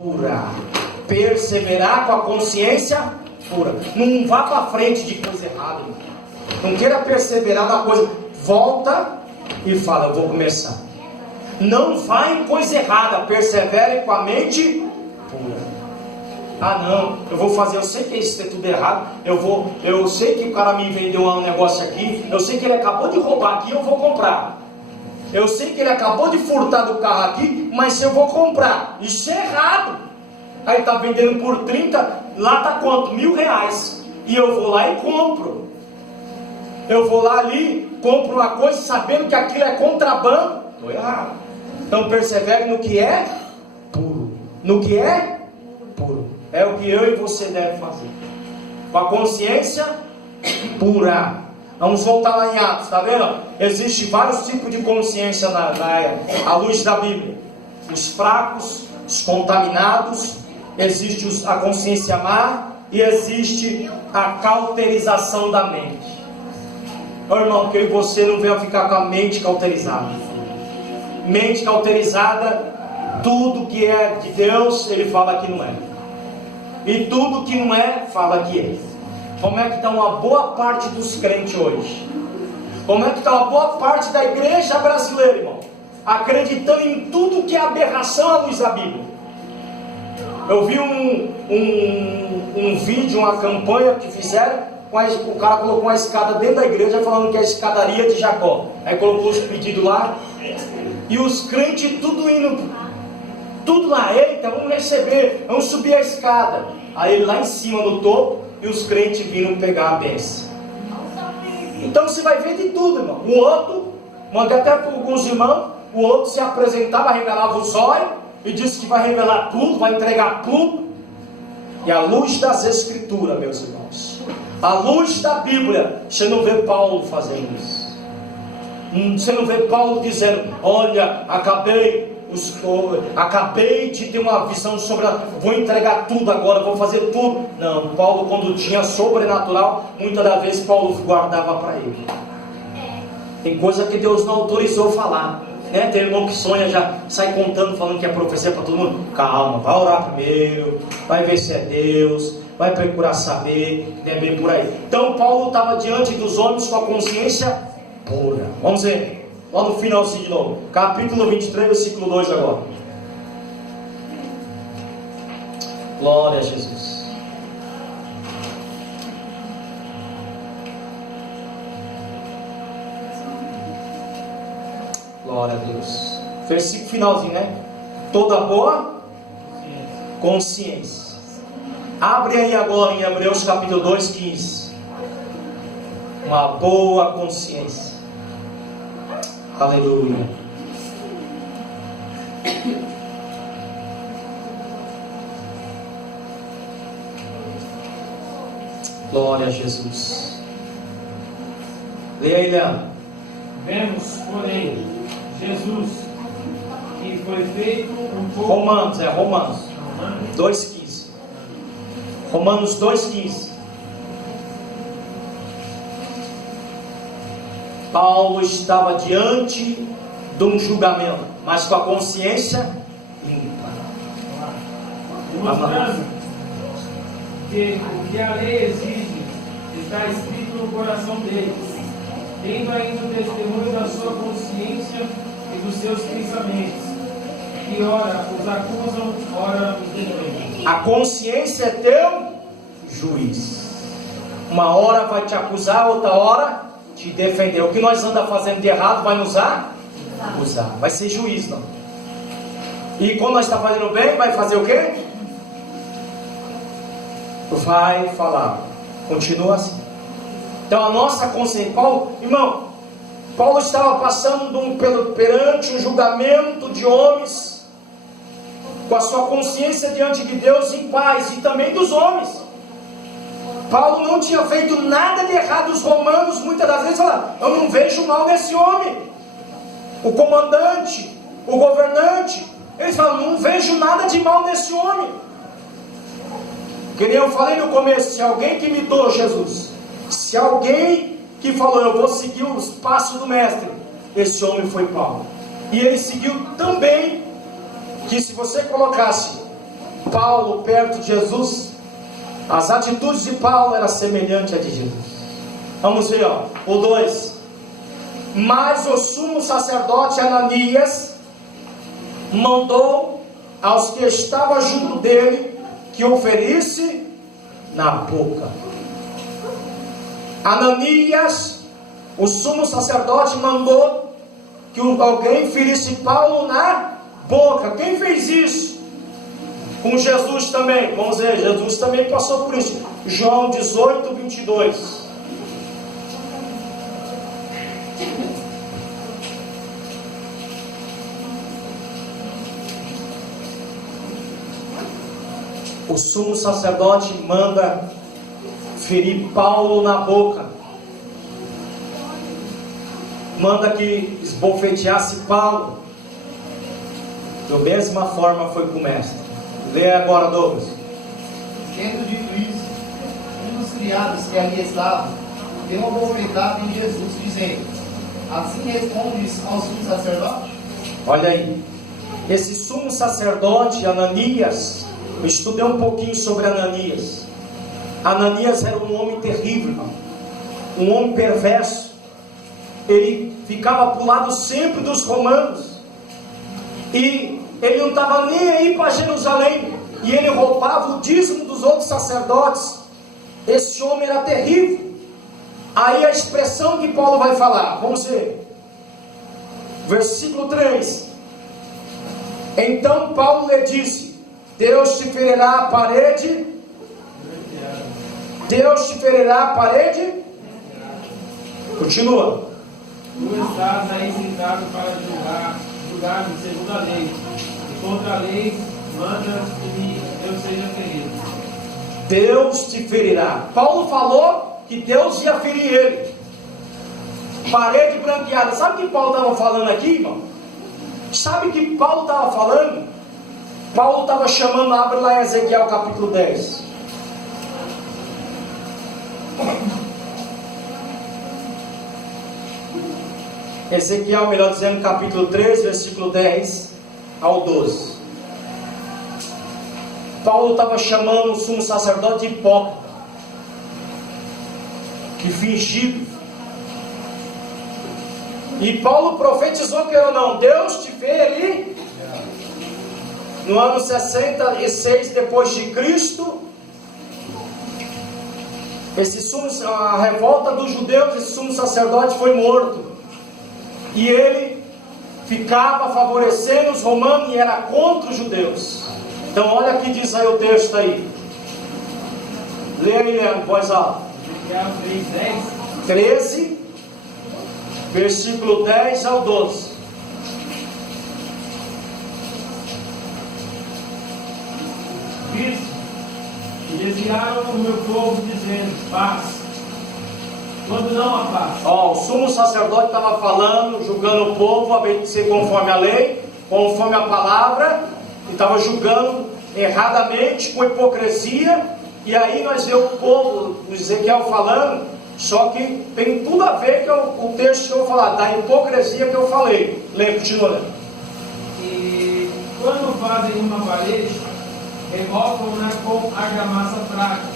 pura. Perseverar com a consciência pura. Não vá para frente de coisa errada. Não queira perseverar na coisa. Volta e fala, eu vou começar. Não vá em coisa errada. Persevere com a mente pura. Ah não, eu vou fazer, eu sei que isso é tudo errado. Eu sei que o cara me vendeu um negócio aqui. Eu sei que ele acabou de roubar aqui, eu vou comprar. Eu sei que ele acabou de furtar do carro aqui, mas eu vou comprar. Isso é errado. Aí está vendendo por 30, lá está quanto? R$1.000. E eu vou lá e compro. Eu vou lá ali, compro uma coisa sabendo que aquilo é contrabando. Estou errado. Então persevere no que é puro. No que é puro. É o que eu e você deve fazer. Com a consciência pura. Vamos voltar lá em Atos, está vendo? Existem vários tipos de consciência à luz da Bíblia. Os fracos, os contaminados. Existe a consciência má. E existe a cauterização da mente. Ô irmão, que eu e você não venham ficar com a mente cauterizada. Mente cauterizada, tudo que é de Deus, ele fala que não é. E tudo que não é, fala que é. Como é que está uma boa parte dos crentes hoje? Como é que está uma boa parte da igreja brasileira, irmão? Acreditando em tudo que é aberração à luz da Bíblia. Eu vi um vídeo, uma campanha que fizeram, o cara colocou uma escada dentro da igreja falando que é a escadaria de Jacó. Aí colocou os pedidos lá, e os crentes tudo indo, tudo lá, eita, vamos receber, vamos subir a escada. Aí ele lá em cima no topo, e os crentes vindo pegar a bênção. Então você vai ver de tudo, irmão. O outro, mandei até para alguns irmãos, o outro se apresentava, revelava o zóio, e disse que vai revelar tudo, vai entregar tudo. E a luz das Escrituras, meus irmãos, a luz da Bíblia, você não vê Paulo fazendo isso. Você não vê Paulo dizendo, olha, acabei de ter uma visão vou entregar tudo agora, vou fazer tudo. Não, Paulo, quando tinha sobrenatural, muitas das vezes Paulo guardava para ele. Tem coisa que Deus não autorizou falar, né? Tem irmão que sonha, já sai contando, falando que é profecia para todo mundo. Calma, vai orar primeiro, vai ver se é Deus, vai procurar saber, que é bem por aí. Então Paulo estava diante dos homens com a consciência pura. Vamos ver lá no finalzinho de novo, capítulo 23, versículo 2 agora. Glória a Jesus. Glória a Deus. Versículo finalzinho, né? Toda boa consciência. Abre aí agora em Hebreus capítulo 2, 15. Uma boa consciência. Aleluia. Glória a Jesus. Leia aí, Leandro. Vemos, porém, Jesus, que foi feito um pouco... Romanos 2,15. Romanos 2,15. Paulo estava diante de um julgamento, mas com a consciência limpa. Mostrando que o que a lei exige está escrito no coração deles, tendo ainda o testemunho da sua consciência e dos seus pensamentos, que ora os acusam, ora os defendem. A consciência é teu juiz. Uma hora vai te acusar, outra hora te defender. O que nós andamos fazendo de errado vai nos acusar. Vai ser juiz, não. E quando nós estamos fazendo bem, vai fazer o quê? Vai falar. Continua assim. Então a nossa consciência, Paulo estava passando perante um julgamento de homens, com a sua consciência diante de Deus em paz, e também dos homens. Paulo não tinha feito nada de errado. Os romanos muitas das vezes falaram, eu não vejo mal nesse homem. O comandante, o governante, eles falam, não vejo nada de mal nesse homem. Que nem eu falei no começo, se alguém que imitou Jesus, se alguém que falou, eu vou seguir os passos do mestre, esse homem foi Paulo. E ele seguiu também, que se você colocasse Paulo perto de Jesus, as atitudes de Paulo eram semelhantes à de Jesus. Vamos ver, o 2. Mas o sumo sacerdote Ananias mandou aos que estavam junto dele que o ferisse na boca. Ananias, o sumo sacerdote, mandou que alguém ferisse Paulo na boca. Quem fez isso? Com Jesus também. Vamos ver, Jesus também passou por isso. João 18, 22. O sumo sacerdote manda ferir Paulo na boca, manda que esbofeteasse Paulo. Da mesma forma foi com o mestre. Lê agora, Douglas. Tendo dito isso, um dos criados que ali estava deu uma bofetada em Jesus, dizendo: assim respondes ao sumo sacerdote? Olha aí, esse sumo sacerdote Ananias, eu estudei um pouquinho sobre Ananias. Ananias era um homem terrível, um homem perverso. Ele ficava para o lado sempre dos romanos, e ele não estava nem aí para Jerusalém, e ele roubava o dízimo dos outros sacerdotes. Esse homem era terrível. Aí a expressão que Paulo vai falar, vamos ver, versículo 3. Então Paulo lhe disse: Deus te ferirá a parede. Deus te ferirá a parede. Continua. Tu estás aí sentado para julgar segundo a lei, e contra a lei manda que eu seja ferido. Deus te ferirá. Paulo falou que Deus ia ferir ele. Parede branqueada. Sabe o que Paulo estava falando aqui, irmão? Sabe o que Paulo estava falando? Paulo estava chamando, abre lá em Ezequiel capítulo 10. Ezequiel, melhor dizendo, capítulo 3, versículo 10 ao 12. Paulo estava chamando o sumo sacerdote de hipócrita, de fingido. E Paulo profetizou que era não, Deus te vê ali. No ano 66 depois de Cristo, a revolta dos judeus, esse sumo sacerdote foi morto. E ele ficava favorecendo os romanos e era contra os judeus. Então olha o que diz aí o texto aí. Lê aí, Leandro, voz alta. 13, versículo 10 ao 12. Cristo, e desviaram o meu povo dizendo: paz, quando não há paz. O sumo sacerdote estava falando, julgando o povo, a vez de ser conforme a lei, conforme a palavra, e estava julgando erradamente, com hipocrisia. E aí nós vemos o povo, o Ezequiel falando, só que tem tudo a ver com o texto que eu vou falar, da hipocrisia que eu falei. Lê, continua lendo. E quando fazem uma parede, revocam-na com argamassa fraca.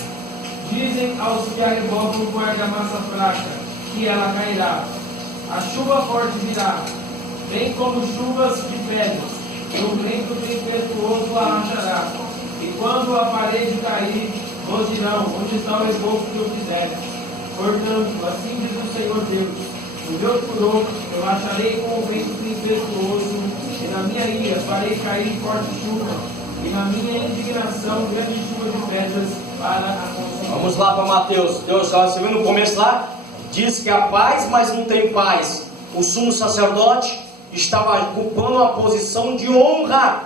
Dizem aos que a revocam com argamassa fraca que ela cairá. A chuva forte virá, bem como chuvas de pedras, e o vento tempestuoso a rachará. E quando a parede cair, vos dirão: onde está o reboco que eu fizeste? Portanto, assim diz o Senhor Deus: no meu furor eu racharei com o vento tempestuoso, e na minha ira farei cair forte chuva, e na minha indignação grande chuva de pedras para a consumir. Vamos lá para Mateus. Deus, você viu no começo lá? Diz que há paz, mas não tem paz. O sumo sacerdote estava ocupando uma posição de honra,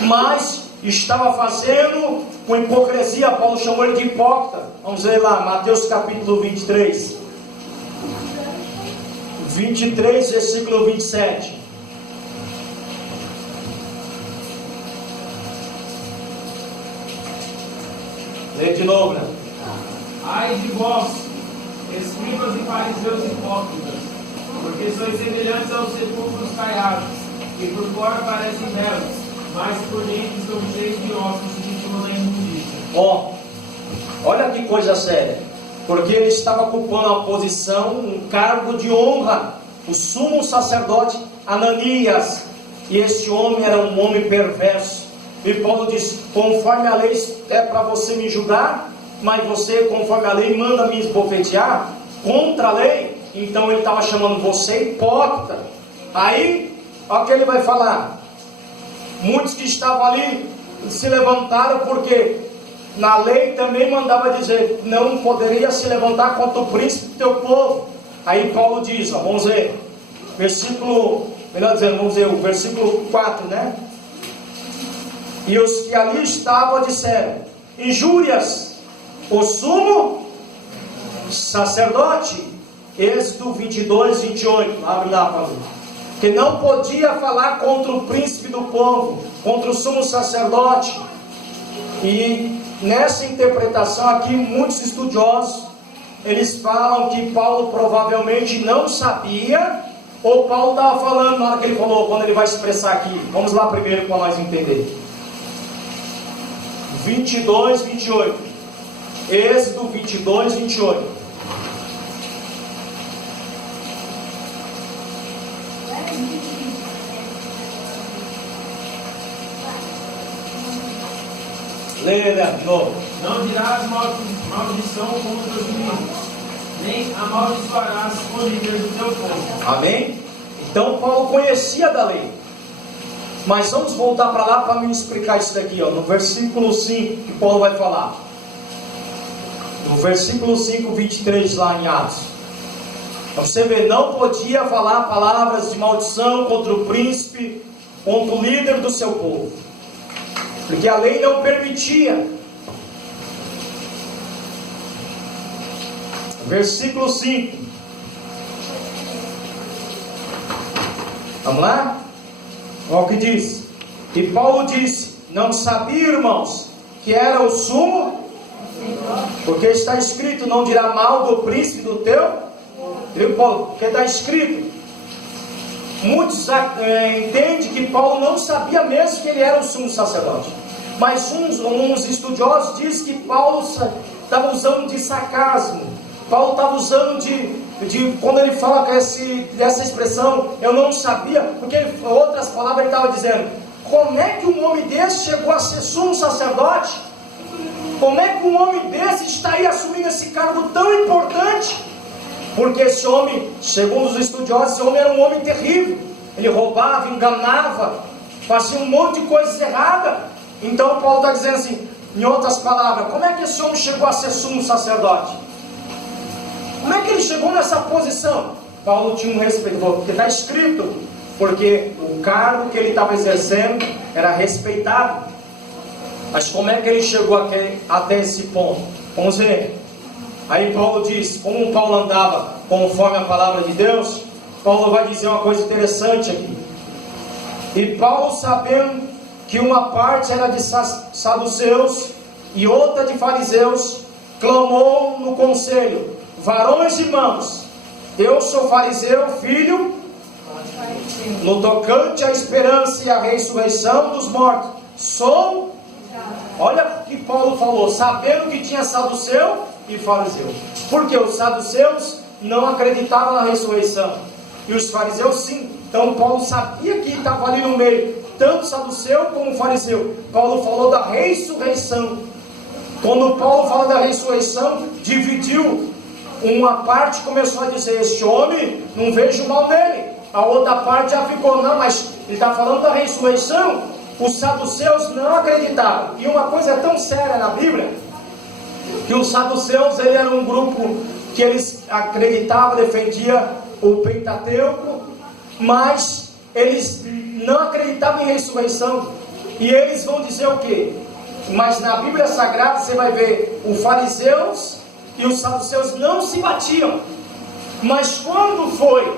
mas estava fazendo com hipocrisia. Paulo chamou ele de hipócrita. Vamos ver lá, Mateus capítulo 23, versículo 27. Lê de novo, né? Ai de vós, escribas e fariseus hipócritas, porque sois semelhantes aos sepulcros caiados, que por fora parecem belos, mas por dentro estão cheios de ossos e Bom, olha que coisa séria, porque ele estava ocupando uma posição, um cargo de honra, o sumo sacerdote Ananias, e esse homem era um homem perverso. E Paulo diz: conforme a lei é para você me julgar, mas você, conforme a lei, manda me esbofetear contra a lei. Então ele estava chamando você hipócrita. Aí, olha o que ele vai falar. Muitos que estavam ali se levantaram, porque na lei também mandava dizer: não poderia se levantar contra o príncipe do teu povo. Aí Paulo diz, ó, vamos ver, o versículo 4, né? E os que ali estavam disseram: injúrias, o sumo sacerdote. Êxodo 22, 28, abre lá para mim. Que não podia falar contra o príncipe do povo, contra o sumo sacerdote. E nessa interpretação aqui, muitos estudiosos, eles falam que Paulo provavelmente não sabia, ou Paulo estava falando na hora que ele falou, quando ele vai expressar aqui. Vamos lá primeiro para nós entender. 22, 28. Êxodo 22, 28. Leia de novo. Não dirás maldição contra os inimigos, nem amaldiçoarás o líder do teu povo. Amém? Então Paulo conhecia da lei. Mas vamos voltar para lá para me explicar isso daqui, ó, no versículo 5 que Paulo vai falar. No versículo 5, 23 lá em Atos. Você vê, não podia falar palavras de maldição contra o príncipe, contra o líder do seu povo, porque a lei não permitia. Versículo 5. Vamos lá? Olha o que diz. E Paulo disse: não sabia, irmãos, que era o sumo, porque está escrito: não dirá mal do príncipe do teu. Viu, Paulo? Porque está escrito. Muitos entendem que Paulo não sabia mesmo que ele era o sumo sacerdote. Mas uns estudiosos dizem que Paulo estava usando de sarcasmo. Paulo estava usando quando ele fala dessa expressão, eu não sabia, porque em outras palavras ele estava dizendo: como é que um homem desse chegou a ser sumo sacerdote? Como é que um homem desse está aí assumindo esse cargo tão importante? Porque esse homem, segundo os estudiosos, esse homem era um homem terrível. Ele roubava, enganava, fazia um monte de coisas erradas. Então Paulo está dizendo assim, em outras palavras: como é que esse homem chegou a ser sumo sacerdote? Como é que ele chegou nessa posição? Paulo tinha um respeito, porque está escrito, porque o cargo que ele estava exercendo era respeitado. Mas como é que ele chegou até esse ponto? Vamos ver. Aí Paulo diz, como Paulo andava conforme a palavra de Deus, Paulo vai dizer uma coisa interessante aqui. E Paulo, sabendo que uma parte era de saduceus e outra de fariseus, clamou no conselho: varões irmãos, eu sou fariseu, filho, no tocante à esperança e à ressurreição dos mortos, sou. Olha o que Paulo falou, sabendo que tinha saduceu e fariseu. Porque os saduceus não acreditavam na ressurreição, e os fariseus sim. Então Paulo sabia que estava ali no meio, tanto saduceu como fariseu. Paulo falou da ressurreição. Quando Paulo fala da ressurreição, dividiu. Uma parte começou a dizer: este homem, não vejo mal nele. A outra parte já ficou: não, mas ele está falando da ressurreição. Os saduceus não acreditavam. E uma coisa tão séria na Bíblia, que os saduceus, ele era um grupo que eles acreditavam, defendia o Pentateuco, mas eles não acreditavam em ressurreição. E eles vão dizer o quê? Mas na Bíblia Sagrada você vai ver, os fariseus e os saduceus não se batiam, mas quando foi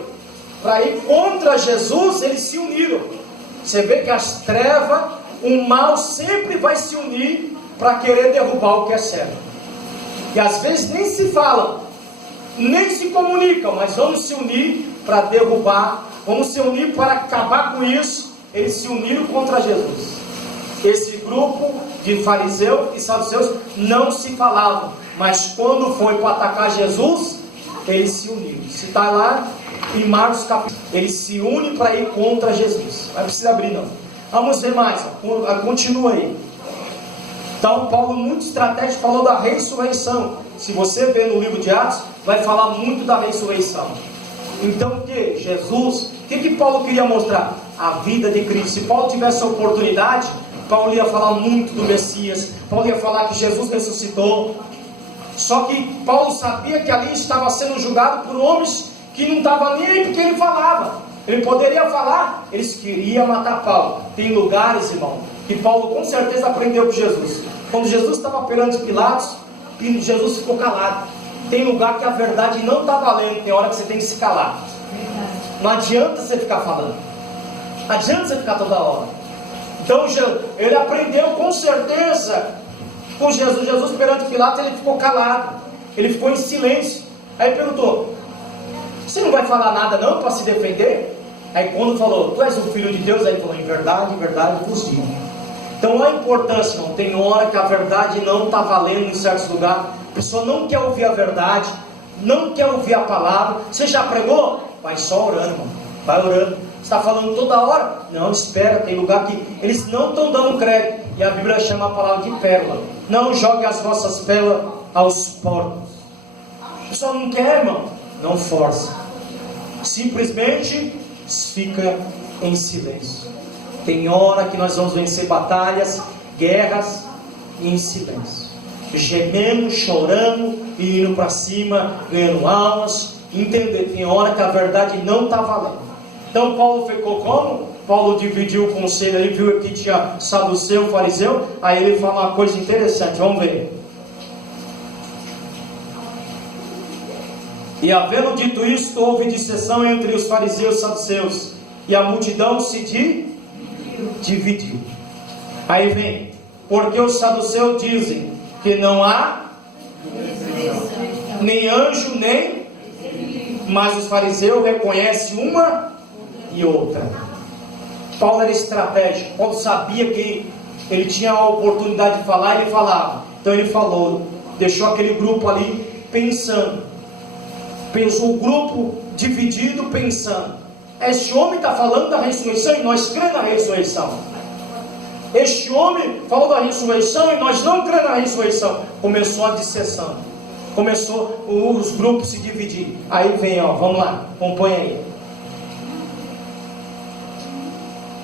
para ir contra Jesus, eles se uniram. Você vê que as trevas, o mal sempre vai se unir para querer derrubar o que é certo. E às vezes nem se falam, nem se comunicam, mas vamos se unir para derrubar, vamos se unir para acabar com isso. Eles se uniram contra Jesus. Esse grupo de fariseus e saduceus não se falavam, mas quando foi para atacar Jesus, eles se uniram. Se está lá em Marcos capítulo, eles se unem para ir contra Jesus. Não precisa abrir não. Vamos ver mais, continua aí. Então Paulo, muito estratégico, falou da ressurreição. Se você ver no livro de Atos, vai falar muito da ressurreição. Então o que? Jesus, o que Paulo queria mostrar? A vida de Cristo. Se Paulo tivesse a oportunidade, Paulo ia falar muito do Messias, Paulo ia falar que Jesus ressuscitou. Só que Paulo sabia que ali estava sendo julgado por homens que não estavam nem aí porque ele falava. Ele poderia falar, eles queriam matar Paulo. Tem lugares, irmão, que Paulo com certeza aprendeu com Jesus. Quando Jesus estava perante Pilatos, Jesus ficou calado. Tem lugar que a verdade não está valendo, tem hora que você tem que se calar. Não adianta você ficar falando, não adianta você ficar toda hora. Então ele aprendeu com certeza com Jesus. Jesus perante Pilatos, ele ficou calado, ele ficou em silêncio. Aí perguntou: você não vai falar nada não para se defender? Aí quando falou: tu és o filho de Deus, aí ele falou: em verdade vos digo. Então a importância, irmão, tem hora que a verdade não está valendo em certos lugares. A pessoa não quer ouvir a verdade, não quer ouvir a palavra. Você já pregou? Vai só orando, irmão, vai orando. Você está falando toda hora? Não, espera, tem lugar que eles não estão dando crédito. E a Bíblia chama a palavra de pérola. Não jogue as vossas pérolas aos porcos. A pessoa não quer, irmão, não força, simplesmente fica em silêncio. Tem hora que nós vamos vencer batalhas, guerras, em silêncio, gemendo, chorando e indo para cima, ganhando almas. Entender, tem hora que a verdade não está valendo. Então Paulo ficou como? Paulo dividiu o conselho ali, viu que tinha saduceu, fariseu. Aí ele fala uma coisa interessante, vamos ver. E havendo dito isto, houve dissensão entre os fariseus e os saduceus, e a multidão se dividiu. Aí vem: porque os saduceus dizem que não há nem anjo, nem... Mas os fariseus reconhecem uma e outra. Paulo era estratégico. Paulo sabia que ele tinha a oportunidade de falar, ele falava. Então ele falou, deixou aquele grupo ali pensando. Pensou o grupo dividido pensando: este homem está falando da ressurreição e nós cremos na ressurreição. Este homem falou da ressurreição e nós não cremos na ressurreição. Começou a dissensão, começou os grupos se dividir. Aí vem, ó, vamos lá, acompanha aí.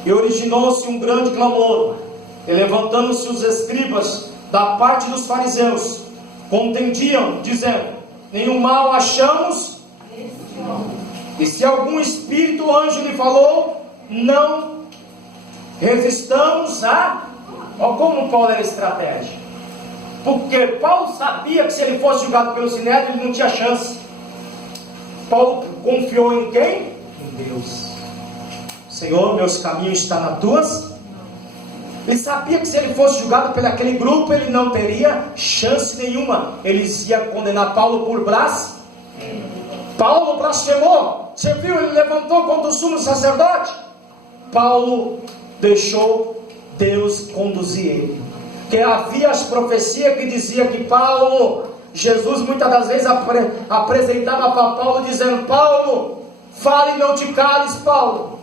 E originou-se um grande clamor, e levantando-se os escribas da parte dos fariseus, contendiam, dizendo: nenhum mal achamos, e se algum espírito ou anjo lhe falou, não resistamos a... Olha como Paulo era estratégico. Porque Paulo sabia que se ele fosse julgado pelo Sinédrio, ele não tinha chance. Paulo confiou em quem? Em Deus. Senhor, meus caminhos estão nas tuas. Ele sabia que se ele fosse julgado por aquele grupo, ele não teria chance nenhuma. Eles iam condenar Paulo por blasfêmia. Paulo blasfemou. Você viu? Ele levantou contra o sumo sacerdote. Paulo deixou Deus conduzir ele. Porque havia as profecias que diziam que Paulo, Jesus muitas das vezes apresentava para Paulo dizendo: Paulo, fale e não te cales, Paulo.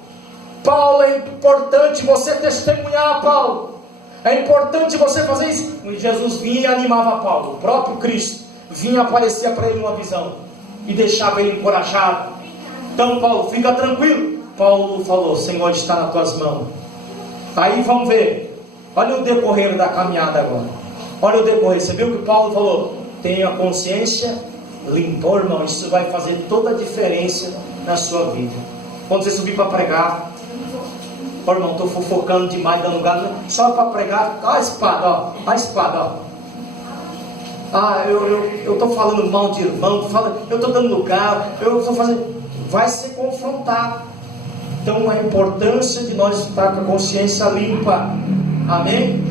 Paulo, é importante você testemunhar, Paulo. É importante você fazer isso. E Jesus vinha e animava Paulo. O próprio Cristo vinha e aparecia para ele uma visão e deixava ele encorajado. Então Paulo, fica tranquilo. Paulo falou: Senhor, está nas tuas mãos. Aí vamos ver. Olha o decorrer da caminhada agora. Olha o decorrer. Você viu que Paulo falou: tenha a consciência limpa. Oh, irmão, isso vai fazer toda a diferença na sua vida. Quando você subir para pregar, oh, irmão, estou fofocando demais, dando lugar. Só para pregar, ó a espada, ó. A espada, ó. Ah, eu estou falando mal de irmão, eu estou dando lugar, eu estou fazendo. Vai ser confrontado. Então a importância de nós estar com a consciência limpa. Amém?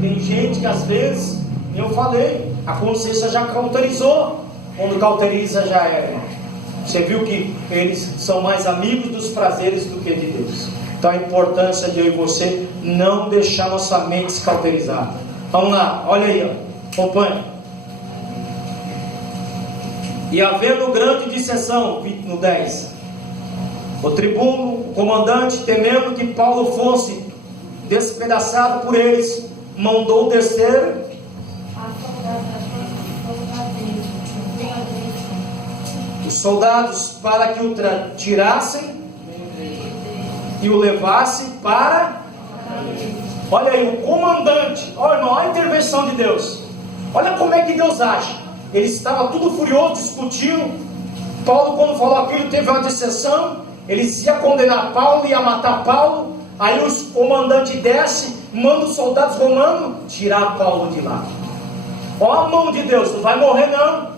Tem gente que às vezes, eu falei, a consciência já cauterizou. Quando cauteriza já é. Você viu que eles são mais amigos dos prazeres do que de Deus. Então a importância de eu e você não deixar nossa mente se cauterizar. Vamos lá, olha aí, ó. Acompanhe. E havendo grande dissensão, no 10, o tribuno, o comandante, temendo que Paulo fosse despedaçado por eles, mandou descer os soldados para que o tirassem e o levassem para... Olha aí, o comandante, olha irmão, olha a intervenção de Deus. Olha como é que Deus age. Ele estava tudo furioso, discutindo. Paulo, quando falou aquilo, teve uma dissensão. Eles iam condenar Paulo, ia matar Paulo. Aí os comandantes desce, manda os soldados romanos tirar Paulo de lá. Olha a mão de Deus, não vai morrer não.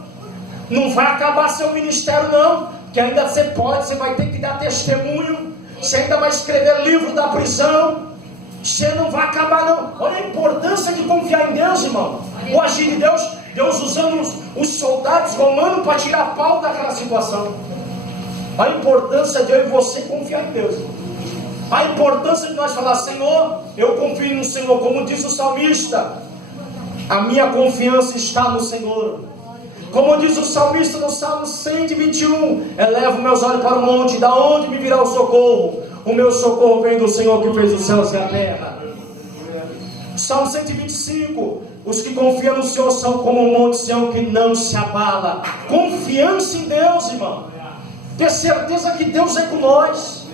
Não vai acabar seu ministério não. Que ainda você pode, você vai ter que dar testemunho. Você ainda vai escrever livro da prisão. Você não vai acabar não. Olha a importância de confiar em Deus, irmão. O agir de Deus, Deus usando os soldados romanos para tirar Paulo daquela situação. A importância de eu e você confiar em Deus. A importância de nós falar: Senhor, eu confio no Senhor. Como diz o salmista, a minha confiança está no Senhor. Como diz o salmista no Salmo 121, elevo meus olhos para o monte, da onde me virá o socorro? O meu socorro vem do Senhor que fez os céus e a terra. Salmo 125, os que confiam no Senhor são como um monte Sião que não se abala. Confiança em Deus, irmão. Ter certeza que Deus é com nós.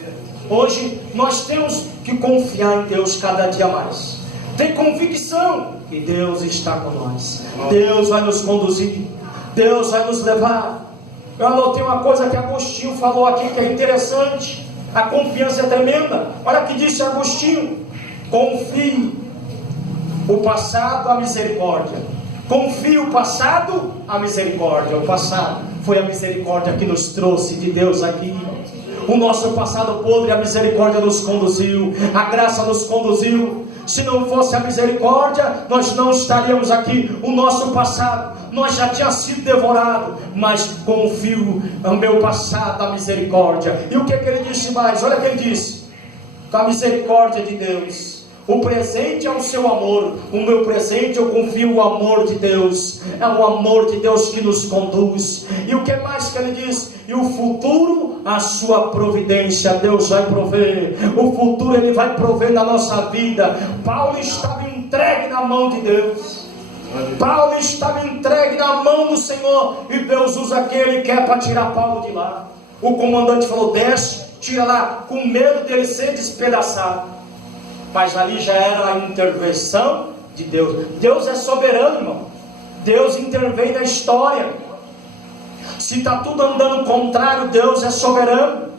Hoje nós temos que confiar em Deus cada dia mais. Ter convicção que Deus está com nós. Deus vai nos conduzir. Deus vai nos levar. Eu anotei uma coisa que Agostinho falou aqui que é interessante. A confiança é tremenda. Olha o que disse Agostinho: confie o passado à misericórdia. Confie o passado à misericórdia. O passado foi a misericórdia que nos trouxe de Deus aqui. O nosso passado podre, a misericórdia nos conduziu, a graça nos conduziu. Se não fosse a misericórdia, nós não estaríamos aqui. O nosso passado, nós já tínhamos sido devorados. Mas confio no meu passado, a misericórdia. E o que ele disse mais? Olha o que ele disse: com a misericórdia de Deus. O presente é o seu amor. O meu presente eu confio o amor de Deus. É o amor de Deus que nos conduz. E o que mais que ele diz? E o futuro, a sua providência. Deus vai prover. O futuro ele vai prover na nossa vida. Paulo estava entregue na mão de Deus. Paulo estava entregue na mão do Senhor. E Deus usa aquele que é para tirar Paulo de lá. O comandante falou: desce, tira lá, com medo dele ser despedaçado. Mas ali já era a intervenção de Deus. Deus é soberano, irmão. Deus intervém na história. Se está tudo andando contrário, Deus é soberano.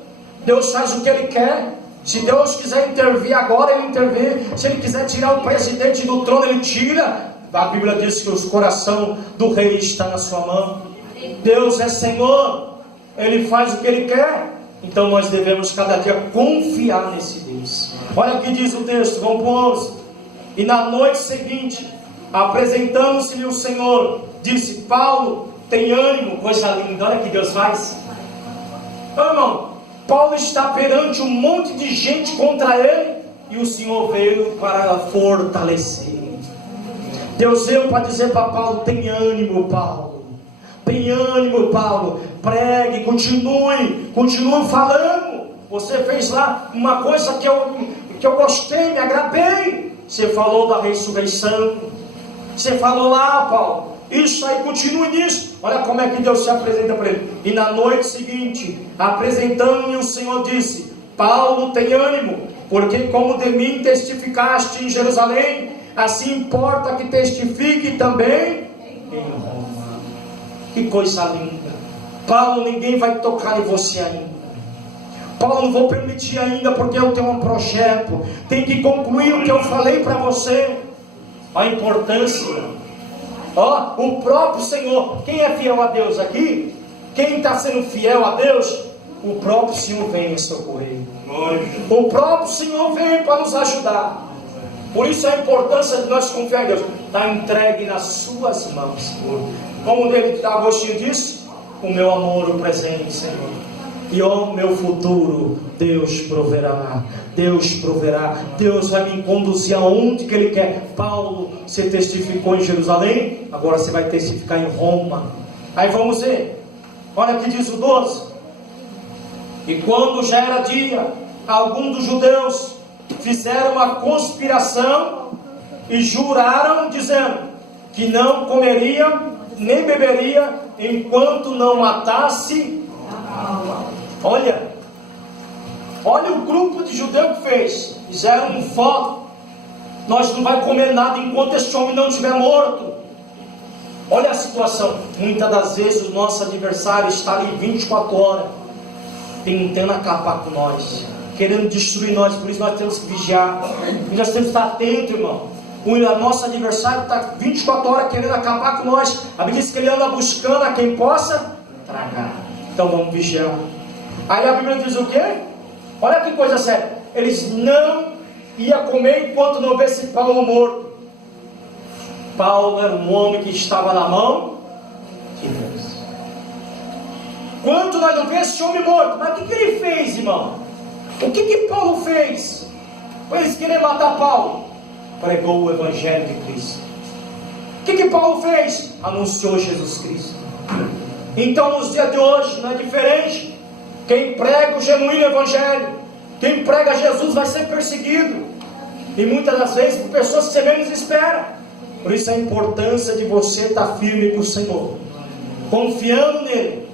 Deus faz o que Ele quer. Se Deus quiser intervir agora, Ele intervém. Se Ele quiser tirar o presidente do trono, Ele tira. A Bíblia diz que o coração do rei está na sua mão. Deus é Senhor. Ele faz o que Ele quer. Então nós devemos cada dia confiar nesse Deus. Olha o que diz o texto, vamos para o 11. E na noite seguinte, apresentando-se-lhe o Senhor, disse: Paulo, tem ânimo. Coisa linda, olha o que Deus faz. Então, irmão, Paulo está perante um monte de gente contra ele, e o Senhor veio para fortalecer. Deus veio para dizer para Paulo: tem ânimo, Paulo. Tem ânimo, Paulo. Pregue, continue falando. Você fez lá uma coisa que eu gostei, me agradei. Você falou da ressurreição. Você falou lá, Paulo. Isso aí, continue nisso. Olha como é que Deus se apresenta para ele. E na noite seguinte, apresentando-lhe, o Senhor disse: Paulo, tem ânimo, porque como de mim testificaste em Jerusalém, assim importa que testifique também em Roma. Que coisa linda. Paulo, ninguém vai tocar em você ainda. Paulo, não vou permitir ainda, porque eu tenho um projeto. Tem que concluir o que eu falei para você. A importância. O próprio Senhor. Quem é fiel a Deus aqui? Quem está sendo fiel a Deus? O próprio Senhor vem me socorrer. O próprio Senhor vem para nos ajudar. Por isso a importância de nós confiar em Deus. Está entregue nas suas mãos. Como Agostinho disse: o meu amor, o presente, Senhor. E meu futuro, Deus proverá. Deus proverá. Deus vai me conduzir aonde que Ele quer. Paulo, você testificou em Jerusalém, agora você vai testificar em Roma. Aí vamos ver. Olha que diz o 12. E quando já era dia, alguns dos judeus fizeram uma conspiração e juraram, dizendo que não comeria nem beberia enquanto não matasse. Olha o grupo de judeu que fez. Fizeram um voto: nós não vai comer nada enquanto esse homem não estiver morto. Olha a situação. Muitas das vezes o nosso adversário está ali 24 horas tentando acabar com nós, querendo destruir nós. Por isso nós temos que vigiar, nós temos que estar atentos, irmão. O nosso adversário está 24 horas querendo acabar com nós. A Bíblia diz que ele anda buscando a quem possa tragar. Então vamos vigiar. Aí a Bíblia diz o quê? Olha que coisa séria. Eles não iam comer enquanto não visse Paulo morto. Paulo era um homem que estava na mão de Deus. Quando nós não vemos esse homem morto, mas o que ele fez, irmão? O que Paulo fez? Eles queriam matar Paulo. Pregou o Evangelho de Cristo. O que Paulo fez? Anunciou Jesus Cristo. Então nos dias de hoje não é diferente. Quem prega o genuíno Evangelho, quem prega Jesus vai ser perseguido, e muitas das vezes por pessoas que você menos espera. Por isso a importância de você estar firme com o Senhor, confiando nele.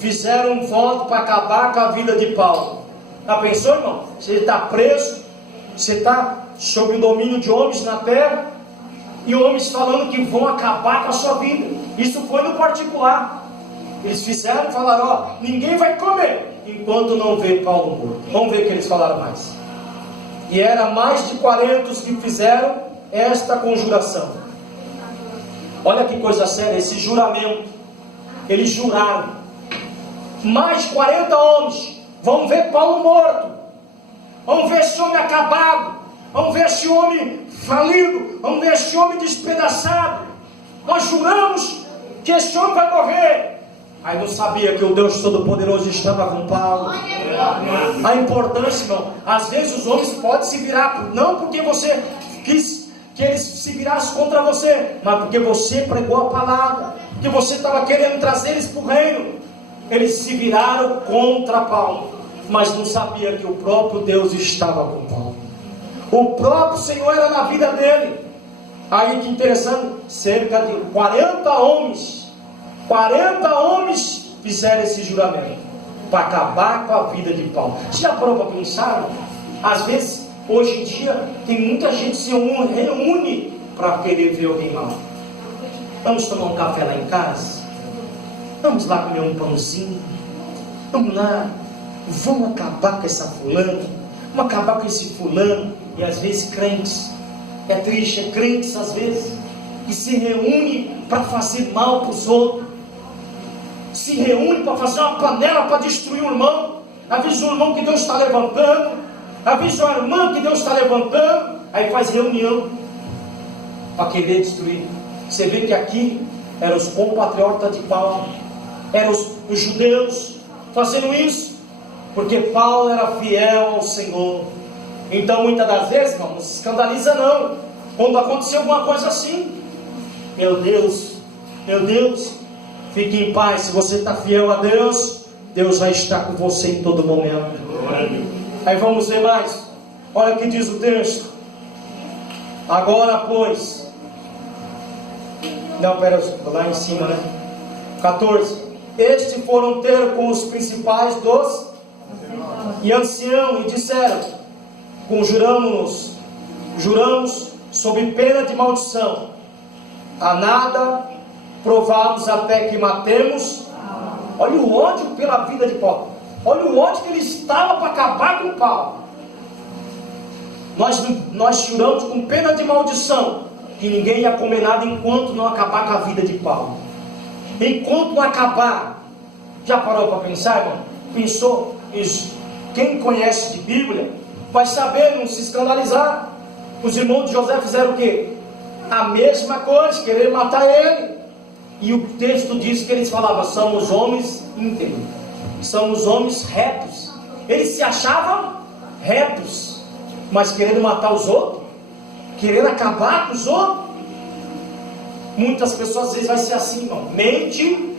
Fizeram um voto para acabar com a vida de Paulo. Já pensou, irmão? Você está preso, você está sob o domínio de homens na terra, e homens falando que vão acabar com a sua vida. Isso foi no particular. Eles fizeram e falaram: ninguém vai comer enquanto não vê Paulo morto. Vamos ver o que eles falaram mais. E era mais de 40 os que fizeram esta conjuração. Olha que coisa séria, esse juramento. Eles juraram. Mais de 40 homens. Vamos ver Paulo morto. Vamos ver esse homem acabado. Vamos ver esse homem falido. Vamos ver esse homem despedaçado. Nós juramos que esse homem vai morrer. Aí não sabia que o Deus Todo-Poderoso estava com Paulo. A importância, irmão, às vezes os homens podem se virar, não porque você quis que eles se virassem contra você, mas porque você pregou a palavra, porque você estava querendo trazer eles para o reino. Eles se viraram contra Paulo, mas não sabia que o próprio Deus estava com Paulo. O próprio Senhor era na vida dele. Aí que interessante, cerca de 40 homens fizeram esse juramento para acabar com a vida de Paulo. Você já parou para pensar? Às vezes, hoje em dia, tem muita gente que se reúne para querer ver alguém mal. Vamos tomar um café lá em casa? Vamos lá comer um pãozinho? Vamos lá, vamos acabar com essa fulana, vamos acabar com esse fulano. E às vezes crentes, é triste, crentes às vezes, que se reúne para fazer mal para os outros, se reúne para fazer uma panela para destruir o irmão. Avisa o irmão que Deus está levantando, avisa a irmã que Deus está levantando, aí faz reunião para querer destruir. Você vê que aqui eram os compatriotas de Paulo, eram os judeus fazendo isso, porque Paulo era fiel ao Senhor. Então muitas das vezes, não se escandaliza não, quando aconteceu alguma coisa assim. Meu Deus, fique em paz. Se você está fiel a Deus, Deus vai estar com você em todo momento. Aí vamos ver mais. Olha o que diz o texto. Agora pois, lá em cima, né? 14. Estes foram ter com os principais dos e anciãos e disseram: juramos sob pena de maldição, a nada provamos até que matemos. Olha o ódio pela vida de Paulo. Olha o ódio que ele estava para acabar com Paulo. Nós juramos com pena de maldição que ninguém ia comer nada enquanto não acabar com a vida de Paulo. Enquanto não acabar. Já parou para pensar, irmão? Pensou isso? Quem conhece de Bíblia vai saber, não se escandalizar. Os irmãos de José fizeram o quê? A mesma coisa, querer matar ele. E o texto diz que eles falavam: somos homens íntegros. São os homens retos. Eles se achavam retos, mas querendo matar os outros, querendo acabar com os outros. Muitas pessoas às vezes vai ser assim, irmão. Mente,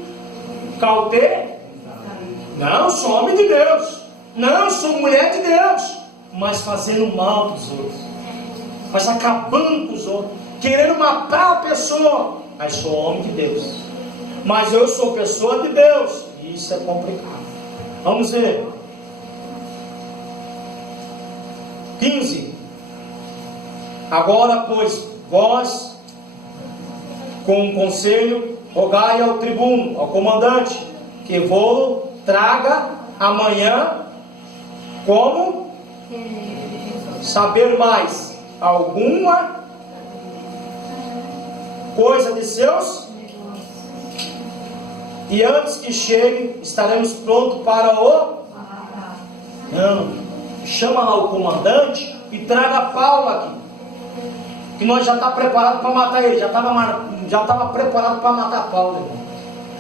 cautelar. Não, sou homem de Deus. Não, sou mulher de Deus. Mas fazendo mal para os outros, mas acabando com os outros, querendo matar a pessoa. Mas sou homem de Deus, mas eu sou pessoa de Deus. Isso é complicado. Vamos ver 15. Agora, pois, vós, com o conselho, rogai ao tribuno, ao comandante, que vou traga amanhã, como saber mais alguma coisa de seus, e antes que chegue, estaremos prontos para o... Não, chama lá o comandante e traga Paulo aqui, que nós já estamos preparados para matar ele, já estava preparado para matar Paulo, irmão.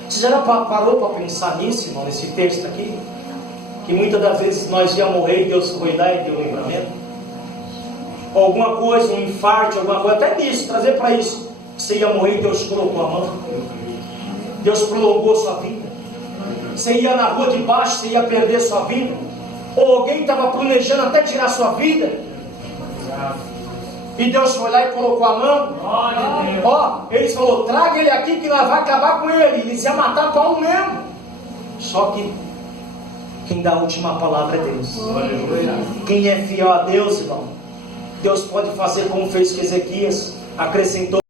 Você já parou para pensar nisso, irmão, nesse texto aqui? Que muitas das vezes nós íamos morrer e Deus foi lá e deu livramento. Alguma coisa, um infarto, alguma coisa, até nisso, trazer para isso. Você ia morrer e Deus colocou a mão. Deus prolongou sua vida. Você ia na rua de baixo, você ia perder sua vida. Ou alguém estava planejando até tirar sua vida, e Deus foi lá e colocou a mão. Ó, eles falaram, traga ele aqui que nós vamos acabar com ele. Eles iam matar Paulo mesmo. Só que quem dá a última palavra é Deus. Quem é fiel a Deus, irmão, Deus pode fazer como fez com Ezequias, acrescentou